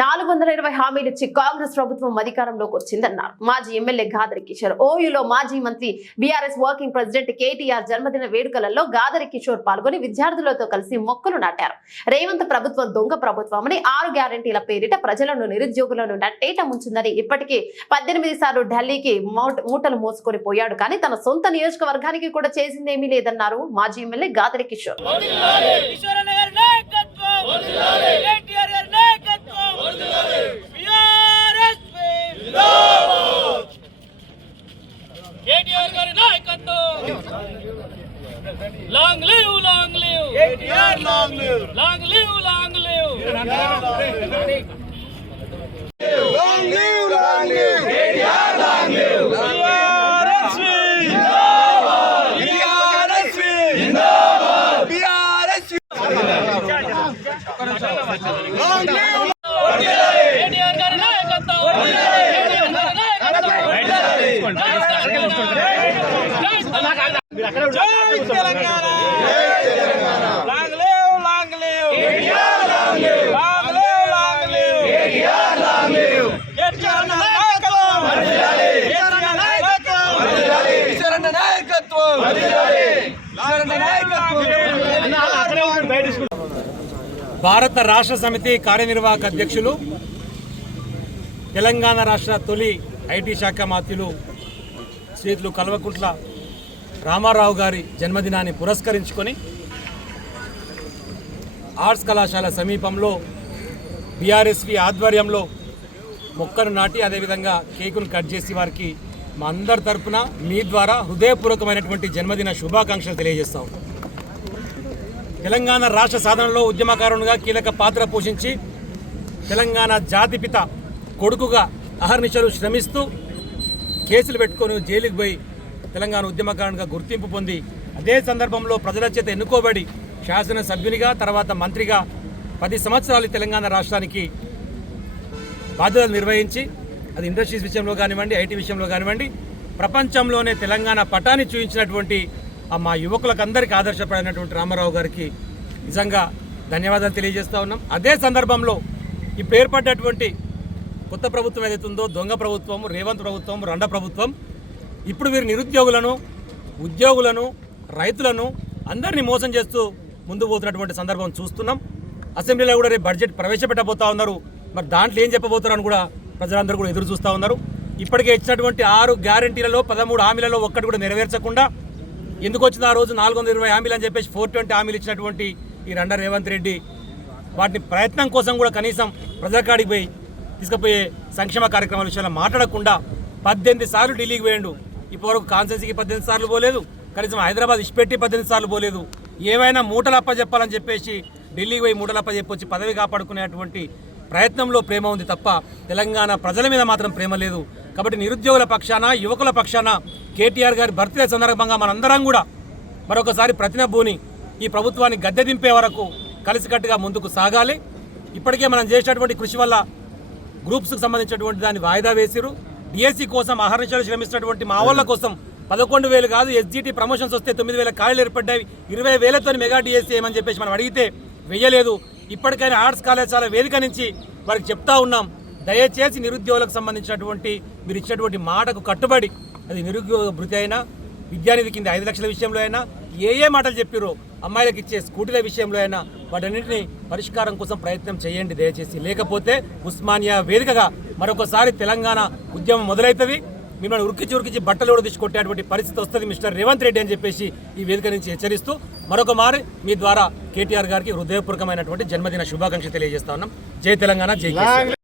420 హామీలు ఇచ్చి కాంగ్రెస్ ప్రభుత్వం అధికారంలోకి వచ్చిందన్నారు మాజీ ఎమ్మెల్యే గాదరి కిషోర్. ఓయూలో మాజీ మంత్రి బీఆర్ఎస్ వర్కింగ్ ప్రెసిడెంట్ కేటీఆర్ జన్మదిన వేడుకలలో గాదరి కిషోర్ పాల్గొని విద్యార్థులతో కలిసి మొక్కలు నాటారు. రేవంత్ ప్రభుత్వం దొంగ ప్రభుత్వమని 6 గ్యారెంటీల పేరిట ప్రజలను నిరుద్యోగులను నట్టేట ముంచిందని, ఇప్పటికీ 18 సార్లు ఢిల్లీకి మూటలు మోసుకొని పోయాడు కానీ తన సొంత నియోజకవర్గానికి కూడా చేసిందేమీ లేదన్నారు మాజీ MLA Gadari Kishore. Long live, long live. KTR, long live. Long live, long live. Long live, long live. KTR, long live. BRSV Zindabad. BRSV Zindabad. BRSV. Long live. KTR గారి నాయకత్వం. KTR గారి నాయకత్వం. జై Telangana. Long live, long live. KTR, long live. Long live, long live. KTR, long live. KTR నాయకత్వం. KTR నాయకత్వం. ఈశ్వరన్న నాయకత్వం. ఈశ్వరన్న నాయకత్వం. భారత రాష్ట్ర సమితి కార్యనిర్వాహక అధ్యక్షులు, తెలంగాణ రాష్ట్ర తొలి ఐటీ శాఖ మంత్రులు శ్రీతులు కల్వకుంట్ల రామారావు గారి జన్మదినాన్ని పురస్కరించుకొని ఆర్ట్స్ కళాశాల సమీపంలో బీఆర్ఎస్వి ఆధ్వర్యంలో మొక్కను నాటి అదేవిధంగా కేకును కట్ చేసి వారికి మా అందరి తరపున మీ ద్వారా హృదయపూర్వకమైనటువంటి జన్మదిన శుభాకాంక్షలు తెలియజేస్తాం. తెలంగాణ రాష్ట్ర సాధనలో ఉద్యమకారునిగా కీలక పాత్ర పోషించి తెలంగాణ జాతిపిత కొడుకుగా అహర్నిశలు శ్రమిస్తూ కేసులు పెట్టుకొని జైలుకు పోయి తెలంగాణ ఉద్యమకారునిగా గుర్తింపు పొంది అదే సందర్భంలో ప్రజల చేత ఎన్నుకోబడి శాసనసభ్యునిగా తర్వాత మంత్రిగా 10 సంవత్సరాలు తెలంగాణ రాష్ట్రానికి బాధ్యతలు నిర్వహించి అది ఇండస్ట్రీస్ విషయంలో కానివ్వండి, ఐటీ విషయంలో కానివ్వండి, ప్రపంచంలోనే తెలంగాణ పటాన్ని చూపించినటువంటి మా యువకులకందరికీ ఆదర్శపడినటువంటి రామారావు గారికి నిజంగా ధన్యవాదాలు తెలియజేస్తూ ఉన్నాం. అదే సందర్భంలో ఇప్పుడు ఏర్పడ్డటువంటి కొత్త ప్రభుత్వం ఏదైతే ఉందో దొంగ ప్రభుత్వం, రేవంత్ ప్రభుత్వం, రండ ప్రభుత్వం, ఇప్పుడు వీరు నిరుద్యోగులను, ఉద్యోగులను, రైతులను అందరినీ మోసం చేస్తూ ముందు పోతున్నటువంటి సందర్భం చూస్తున్నాం. అసెంబ్లీలో కూడా రేపు బడ్జెట్ ప్రవేశపెట్టబోతా ఉన్నారు. మరి దాంట్లో ఏం చెప్పబోతారని కూడా ప్రజలందరూ కూడా ఎదురు చూస్తూ ఉన్నారు. ఇప్పటికే ఇచ్చినటువంటి 6 గ్యారెంటీలలో 13 హామీలలో ఒక్కటి కూడా నెరవేర్చకుండా ఎందుకు వచ్చింది ఆ రోజు 420 హామీలు అని చెప్పేసి 420 హామీలు ఇచ్చినటువంటి ఈ రండ రేవంత్ రెడ్డి వాటిని ప్రయత్నం కోసం కూడా కనీసం ప్రజలకాడికి పోయి తీసుకుపోయే సంక్షేమ కార్యక్రమాల విషయంలో మాట్లాడకుండా 18 సార్లు ఢిల్లీకి పోయిండు. ఇప్పటివరకు కాన్స్టిట్యున్సీకి 18 సార్లు పోలేదు, కనీసం హైదరాబాద్ ఇష్పెట్టి 18 సార్లు పోలేదు. ఏమైనా మూటలప్ప చెప్పాలని చెప్పేసి ఢిల్లీకి పోయి మూటలప్ప చెప్పొచ్చి పదవి కాపాడుకునేటువంటి ప్రయత్నంలో ప్రేమ ఉంది తప్ప తెలంగాణ ప్రజల మీద మాత్రం ప్రేమ లేదు. కాబట్టి నిరుద్యోగుల పక్షాన, యువకుల పక్షాన కేటీఆర్ గారి బర్త్డే సందర్భంగా మనందరం కూడా మరొకసారి ప్రతినబూని ఈ ప్రభుత్వాన్ని గద్దె దింపే వరకు కలిసికట్టుగా ముందుకు సాగాలి. ఇప్పటికే మనం చేసినటువంటి కృషి వల్ల గ్రూప్స్కి సంబంధించినటువంటి దాన్ని వాయిదా వేసిరు. డిఎస్సి కోసం అహర్నిశలు శ్రమిస్తున్నటువంటి మా వాళ్ళ కోసం 11,000 కాదు, ఎస్జిటి ప్రమోషన్స్ వస్తే 9,000 ఖాళీలు ఏర్పడ్డాయి. 20,000తో మెగా డిఎస్సి ఏమని చెప్పేసి మనం అడిగితే వెయ్యలేదు. ఇప్పటికైనా ఆర్ట్స్ కళాశాల వేదిక నుంచి వారికి చెప్తా ఉన్నాం, దయచేసి నిరుద్యోగులకు సంబంధించినటువంటి మీరు ఇచ్చినటువంటి మాటకు కట్టుబడి, అది నిరుద్యోగ భృతి అయినా, విద్యానిధి కింద 5 లక్షల విషయంలో అయినా, ఏ మాటలు చెప్పారో అమ్మాయిలకు ఇచ్చే స్కూటీల విషయంలో అయినా వాటన్నింటినీ పరిష్కారం కోసం ప్రయత్నం చేయండి దయచేసి. లేకపోతే ఉస్మానియా వేదికగా మరొకసారి తెలంగాణ ఉద్యమం మొదలవుతుంది. మిమ్మల్ని ఉరికిచి బట్టలు కూడా తీసుకొట్టేటువంటి పరిస్థితి వస్తుంది మిస్టర్ రేవంత్ రెడ్డి అని చెప్పేసి ఈ వేదిక నుంచి హెచ్చరిస్తూ మరొక మారి మీ ద్వారా కేటీఆర్ గారికి హృదయపూర్వకమైనటువంటి జన్మదిన శుభాకాంక్షలు తెలియజేస్తా ఉన్నాం. జై తెలంగాణ, జై కేసీఆర్.